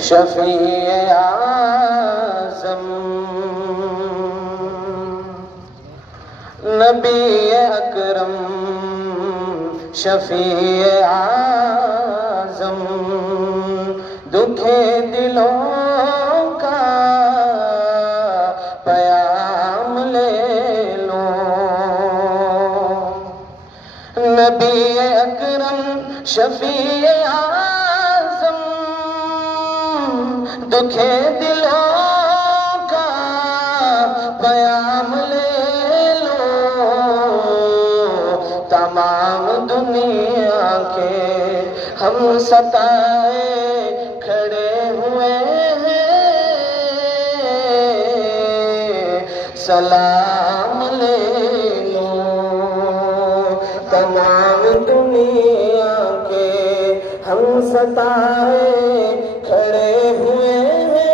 شفیع اعظم نبی اکرم شفیع اعظم دکھے دلوں کا پیام لے لو نبی اکرم شفیع اعظم دکھے دلوں کا پیام لے لو تمام دنیا کے ہم ستائے کھڑے ہوئے ہیں سلام لے لو تمام دنیا کے ہم ستائے کھڑے ہوئے ہیں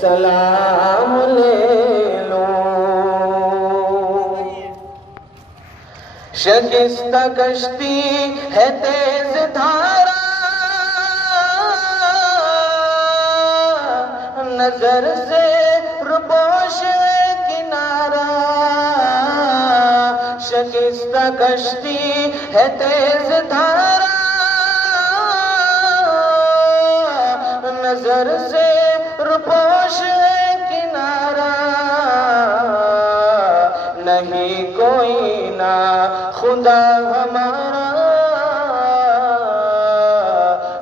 سلام لے لو شکستہ کشتی ہے تیز دھارا نظر سے روپوش کنارہ شکستہ کشتی ہے تیز دھارا نظر سے روپوش کنارہ نہیں کوئی نہ خدا ہمارا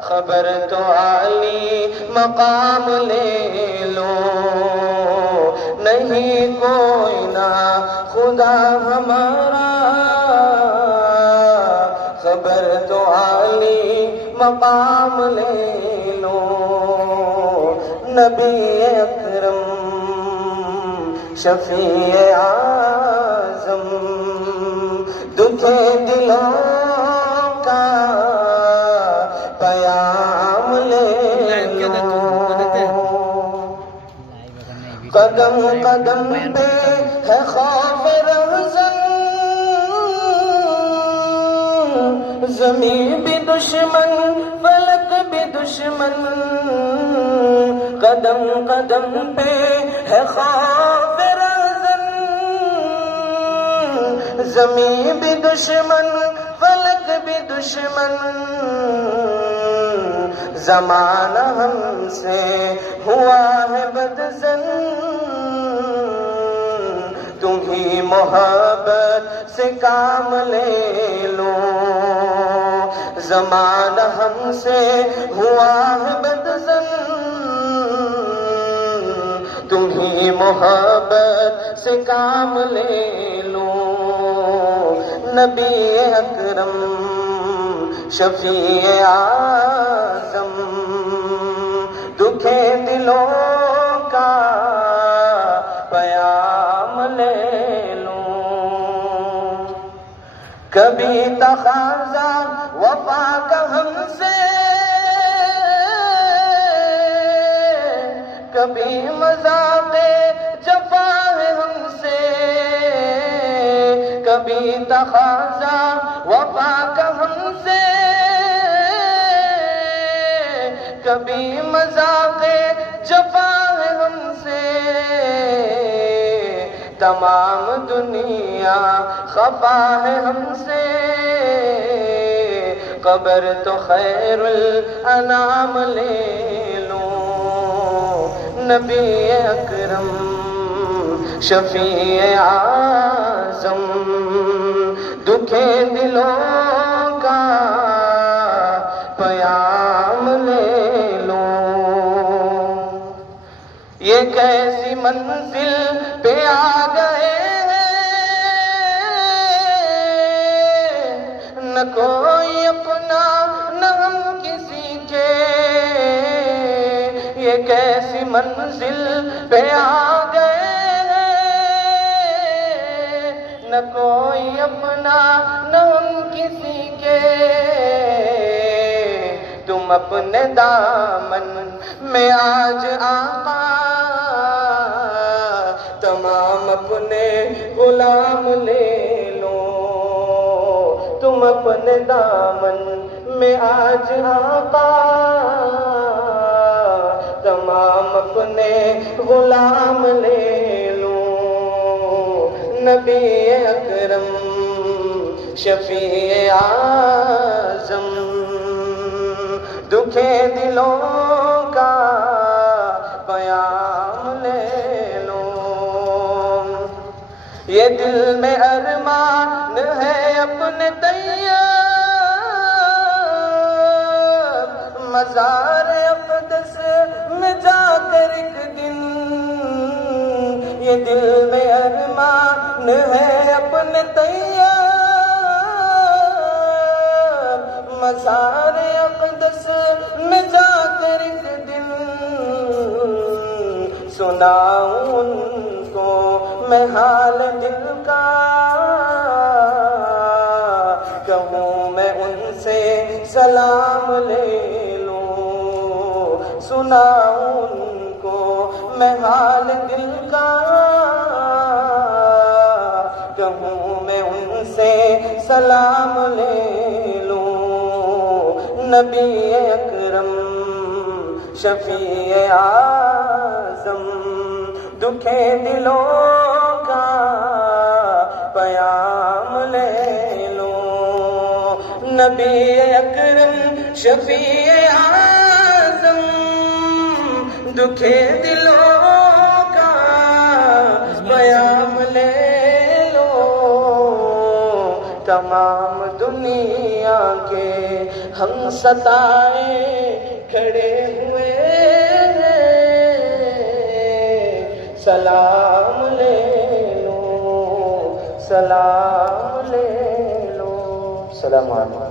خبر تو عالی مقام لے لو نہیں کوئی نہ خدا ہمارا خبر تو عالی مقام لے لو نبی اکرم شفیع اعظم دکھے دلوں کا پیام لے لو قدم قدم پہ ہے خوف رہزن زمین بھی دشمن فلک بھی دشمن قدم قدم پہ ہے خوف رہزن زمین بھی دشمن فلک بھی دشمن زمانہ ہم سے ہوا ہے بدزن تم ہی محبت سے کام لے لو زمانہ ہم سے ہوا ہے بدزن تم ہی محبت سے کام لے لو نبی اکرم شفیع اعظم دکھے دلوں کا پیام لے لو کبھی تقاضا وفا کا ہم سے کبھی مذاق جفا ہے ہم سے کبھی تقاضا وفا کا ہم سے کبھی مذاق جفا ہے ہم سے تمام دنیا خفا ہے ہم سے قبر تو خیر الانام لے لو نبی اکرم شفیع اعظم دکھے دلوں کا پیام لے لو یہ کیسی منزل پہ آ گئے نہ کوئی اپنا نہ ہم کسی کے یہ کیسی منزل پہ آ گئے نہ کوئی اپنا نہ ہم کسی کے تم اپنے دامن میں آج آقا تمام اپنے غلام لے لو تم اپنے دامن آج آقا تمام اپنے غلام لے لوں، نبی اکرم شفیع اعظم، دکھے دلوں کا پیام لے لوں، یہ دل میں ارمان ہے اپنے طیب مزار اقدس میں جا کر ایک دن، یہ دل میں ارمان ہے اپنے طیب مزار اقدس میں جا کر ایک دن سناؤں ان کو میں حال دل کا، کہوں میں ان سے سلام لے لوں، سناؤں ان کو میں حال دل کا، کہوں میں ان سے سلام لے لوں، نبی اکرم شفیع اعظم، دکھے دلوں کا پیام لے لو، نبی اکرم شفیع اعظم، دکھے دلوں کا پیام لے لو، تمام دنیا کے ہم ستائے کھڑے ہوئے سلام لے لو، سلام لے لو، سلام علیکم۔